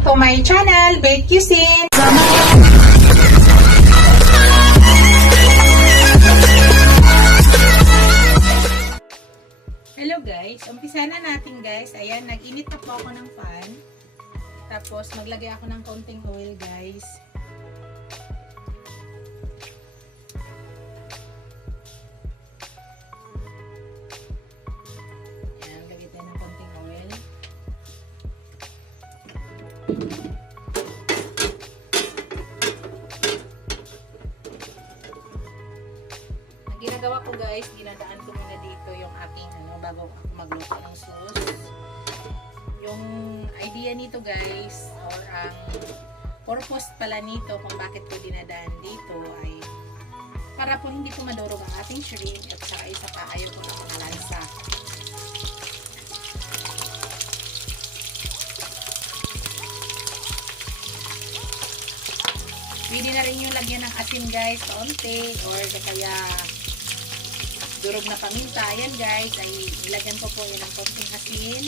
back to my channel, Bake Cuisine! Hello guys, umpisa na natin guys. Ayan, nag-init na po ako ng fan. Tapos maglagay ako ng konting oil guys. Ayan, lagay tayo ng konting oil. Ang ginagawa ko guys, dinadaan ko muna dito yung aking bago ako magluto ng sauce. Yung idea nito guys, or ang purpose pala nito kung bakit ko dinadaan dito ay para po hindi po madurog ang ating shrimp at saka isa pa ayaw ko na pangalansa. Pwede na rin yung lagyan ng asin guys, kaunti, or kaya durog na paminta. Ayan guys, ay ilagyan ko po yun ng konting asin,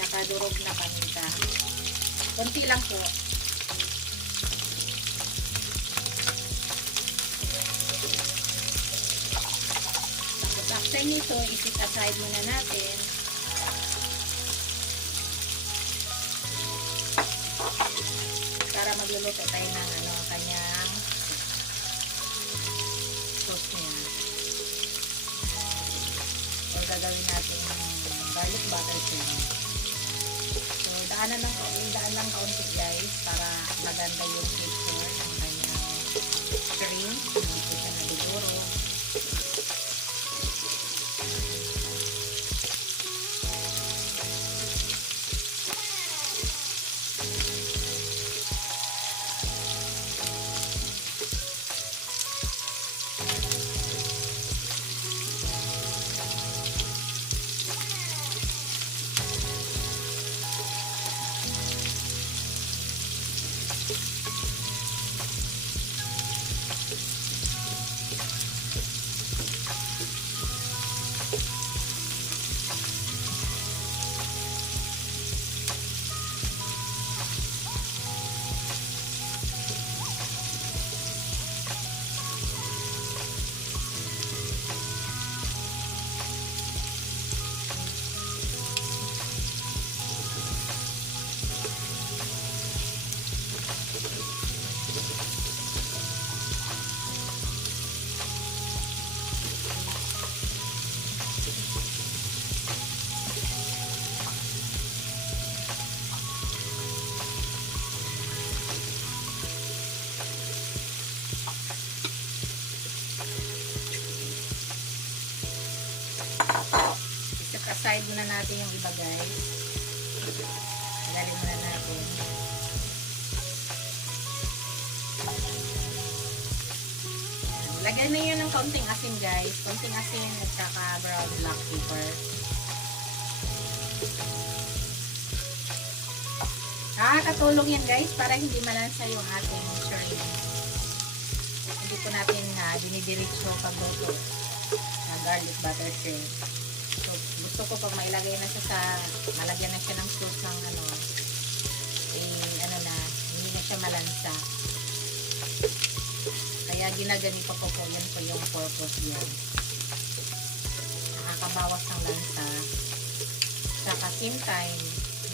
saka durog na paminta. Konti lang po. Tapos after nito, i-set aside muna natin. Para magluluto tayo ng kanyang sauce niya. O gagawin natin ng garlic butter shrimp. So daan lang kaunti guys para maganda yung texture ng kanyang shrimp. Hindi ko siya nabiguro. Aside muna natin yung iba guys. Tagalin muna natin. Lagyan na yun ng konting asin guys. Konting asin at saka brown black pepper. Nakakatulong yan guys para hindi malansa yung ating shrimp. Hindi po natin dinidiretso pagluto na garlic butter shrimp. So, gusto ko pag mailagay na siya malagyan na siya ng sauce ng hindi na siya malansa. Kaya ginaganito ko po, yan po yung purpose yan. Nakakabawas ng lansa. Saka same time,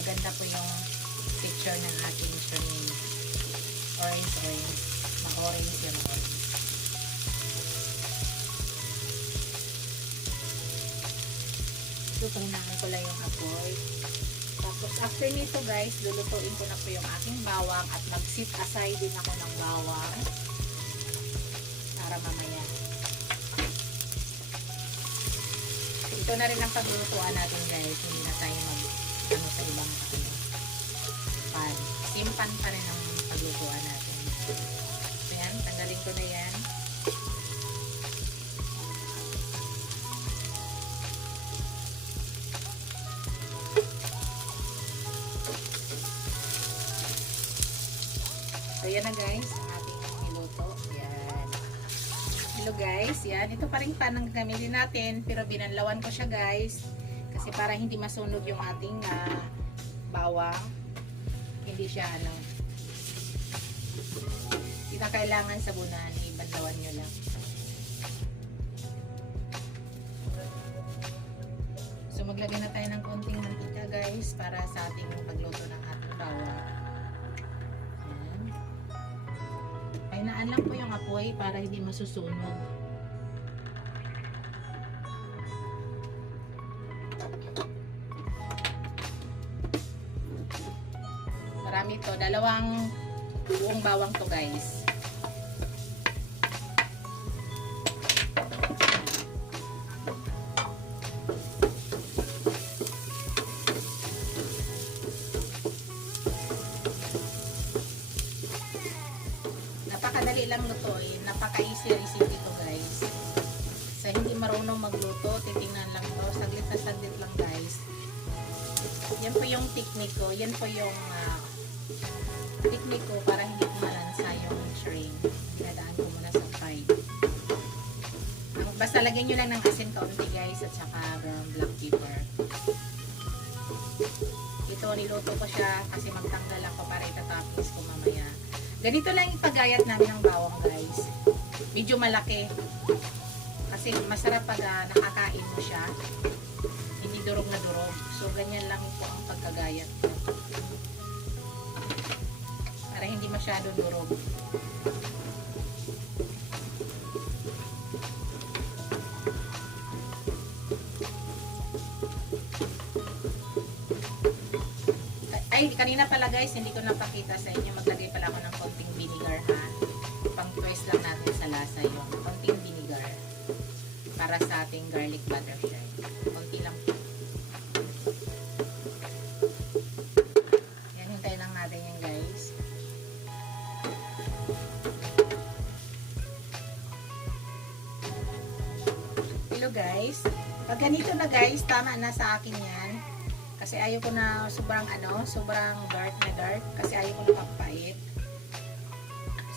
maganda po yung texture ng ating shrimp. Orange. Ma-orange yan. Tutunahan ko lang yung apoy. Tapos after nito guys, lulutuin ko na po yung aking bawang at mag-set aside din ako ng bawang para mamaya. Ito na rin ang paglulutuan natin guys. Hindi na tayo sa ibang pan. Same pan pa rin ang paglutuan natin. So yan, tanggalin ko na yan. So, yan na guys, ang ating niluto. Yan. Hello guys, yan. Ito pa rin pan ang gagamitin natin, pero binanlawan ko siya guys. Kasi para hindi masunog yung ating bawang. Hindi siya ano. Hindi na kailangan sabunan. Ibanlawan nyo lang. So maglagay na tayo ng konting mantika guys para sa ating pagluto ng ating bawang. Ayan. Pahinaan lang po yung apoy para hindi masusunog. Marami to. 2 buong bawang to guys. Napakadali lang lutuin. Napaka-easy recipe to guys. Sa hindi marunong magluto, titingnan lang to. Saglit na saglit lang guys. Yan po yung technique ko. Yan po yung technique ko para hindi malansa yung shrimp. Dinadaan ko muna sa fried. Basta lagyan nyo lang ng asin kaunti guys at saka brown black pepper. Ito niluto ko siya kasi magtanggal ako para itatapos ko mamaya. Ganito lang ipagayat namin ng bawang guys. Medyo malaki. Kasi masarap pag nakakain mo siya. Hindi durog na durog. So ganyan lang po ang pagkagayat ko. Para hindi masyado durog. Ay, kanina pala guys, hindi ko napakita sa inyo. Maglagay pala ako ng konting vinegar ha. Pang-twist lang natin sa lasa yung konting vinegar. Para sa ating garlic butter shrimp. Konti lang po. Yan, hintayin lang natin yan guys. Hello guys. Pag ganito na guys, tama na sa akin yan. Kasi ayaw ko na sobrang dark na dark. Kasi ayaw ko na papait.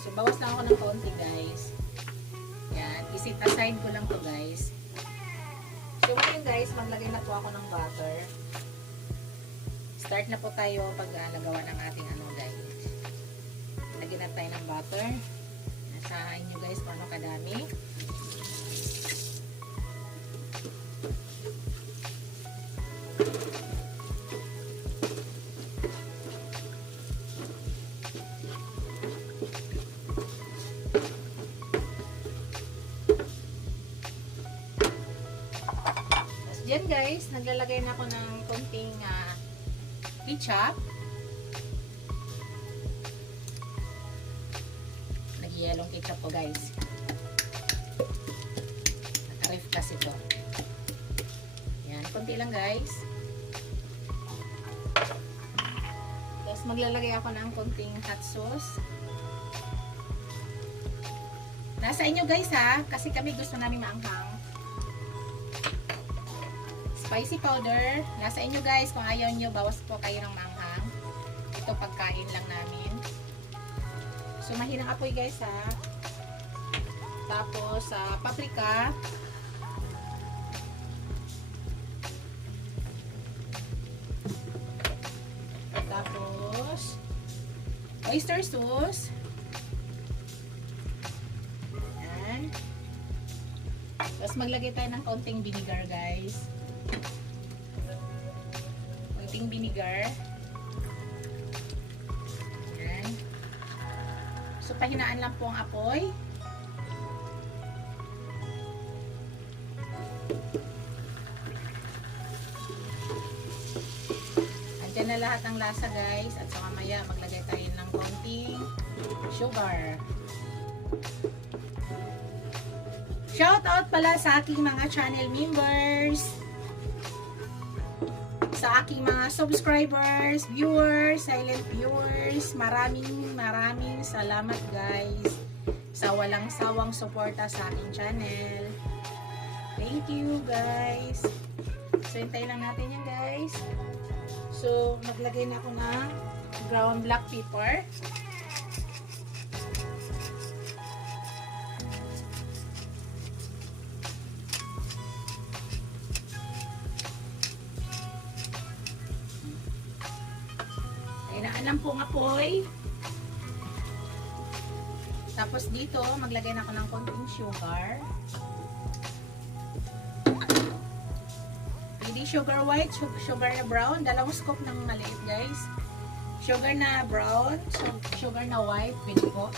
So, bawas lang ako ng konti guys. Yan. Isit aside ko lang to guys. So, ngayon guys, maglagay na po ako ng butter. Start na po tayo pag nagawa ng ating guys. Lagyan na tayo ng butter. Nasahan nyo guys kung ano kadami. Diyan guys, naglalagay na ako ng konting ketchup. Nag-yellow ketchup po guys. Nakarif kasi ito. Yan, konti lang guys. Tapos maglalagay ako ng konting hot sauce. Nasa inyo guys ha, kasi kami gusto namin maanghang. Spicy powder. Nasa inyo guys. Kung ayaw nyo, bawas po kayo ng manghang. Ito pagkain lang namin. So, mahinang apoy guys ha. Tapos, paprika. Tapos, oyster sauce. Ayan. Tapos, maglagay tayo ng konting vinegar guys. Konting vinegar. Ayan. So, pahinaan lang po ang apoy. Andyan na lahat ng lasa guys. At saka maya maglagay tayo ng konting sugar. Shout out pala sa aking mga channel members. Sa aking mga subscribers, viewers, silent viewers, maraming salamat guys sa walang sawang suporta sa aking channel. Thank you guys. So, hintayin lang natin yan guys. So, maglagay na ako ng ground black pepper. Hinaan Hinaan lang po ang apoy. Tapos dito, maglagay na ako ng konting sugar. Hindi sugar white, sugar na brown. 2 scoop ng maliit, guys. Sugar na brown, sugar na white, pwede po.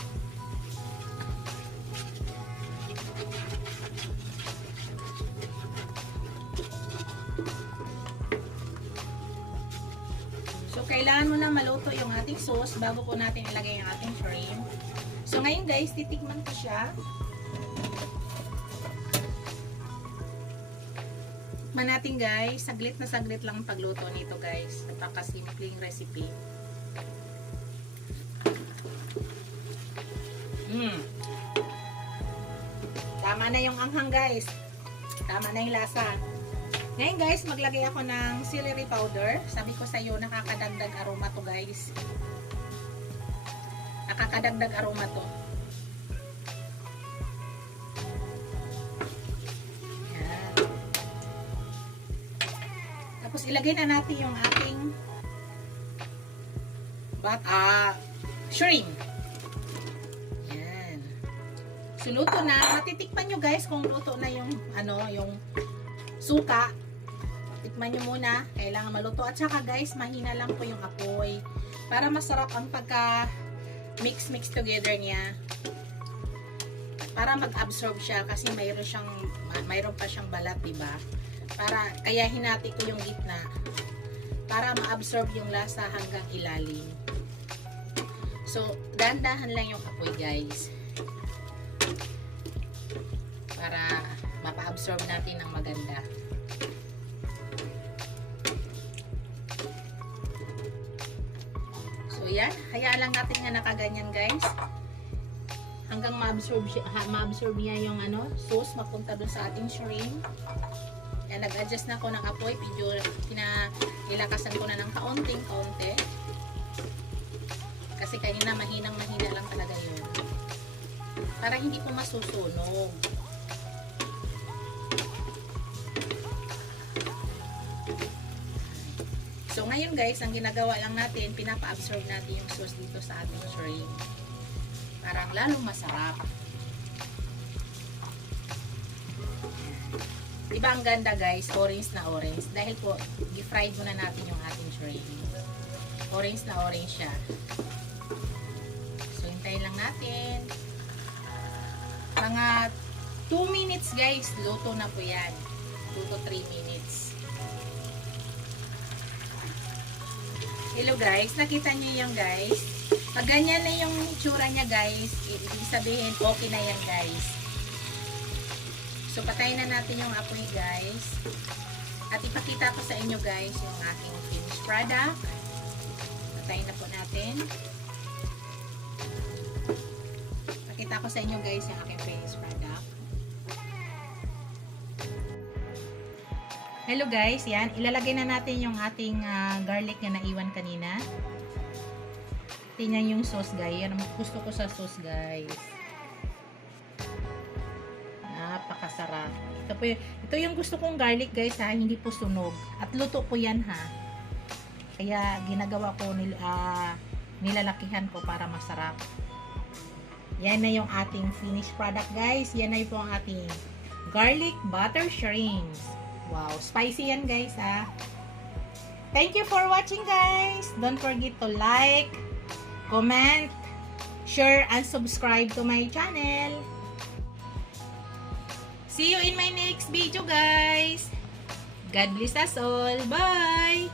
So, kailangan mo na maluto yung ating sauce bago po natin ilagay yung ating shrimp. So, ngayon guys, titikman ko siya. Tikman natin guys. Saglit na saglit lang ang pagluto nito guys. Napakasimpleng recipe. Tama na yung anghang guys. Tama na yung lasa. Ngayon guys, maglagay ako ng celery powder. Sabi ko sa iyo, nakakadagdag aroma to guys. Nakakadagdag aroma to. Yan. Tapos ilagay na natin yung ating shrimp. Yan. So luto na. Matitikman nyo guys kung luto na yung yung suka. Tikman nyo muna. Kailangan maluto. At saka guys, mahina lang po yung apoy. Para masarap ang pagka mix together niya. Para mag-absorb siya kasi mayroon pa siyang balat, diba? Kaya hinati ko yung gitna para ma-absorb yung lasa hanggang ilalim. So, dahan-dahan lang yung apoy, guys. Para mapa-absorb natin ng maganda. Yan, hayaan lang natin nga nakaganyan guys hanggang ma-absorb niya yung sauce mapunta dun sa ating shrimp. Yan, nag-adjust na ako ng apoy, pinilakasan ko na ng kaunting-kaunti kasi kanina mahina lang talaga yun para hindi po masusunog. So, ngayon guys, ang ginagawa lang natin, pinapa-absorb natin yung sauce dito sa ating shrimp. Parang lalong masarap. Diba ang ganda guys? Orange na orange. Dahil po, i-fried muna natin yung ating shrimp. Orange na orange siya. So, hintayin lang natin. Mga 2 minutes guys, luto na po yan. 2 to 3 minutes. Hello guys, nakita niyo yung guys. Pag ganyan na yung tsura niya guys, ibig sabihin okay na yan guys. So patayin na natin yung apoy guys. At ipakita ko sa inyo guys yung aking finished product. Patayin na po natin. Pakita ko sa inyo guys yung aking finished product. Hello guys, yan. Ilalagay na natin yung ating garlic na naiwan kanina. Tingnan yung sauce guys. Yan ang gusto ko sa sauce guys. Napakasarap. Ito yung gusto kong garlic guys ha. Hindi po sunog. At luto po yan ha. Kaya ginagawa ko, nilalakihan ko para masarap. Yan na yung ating finished product guys. Yan na po ang ating garlic butter shrimps. Wow, spicy yan guys ha. Thank you for watching guys. Don't forget to like, comment, share, and subscribe to my channel. See you in my next video guys. God bless us all. Bye!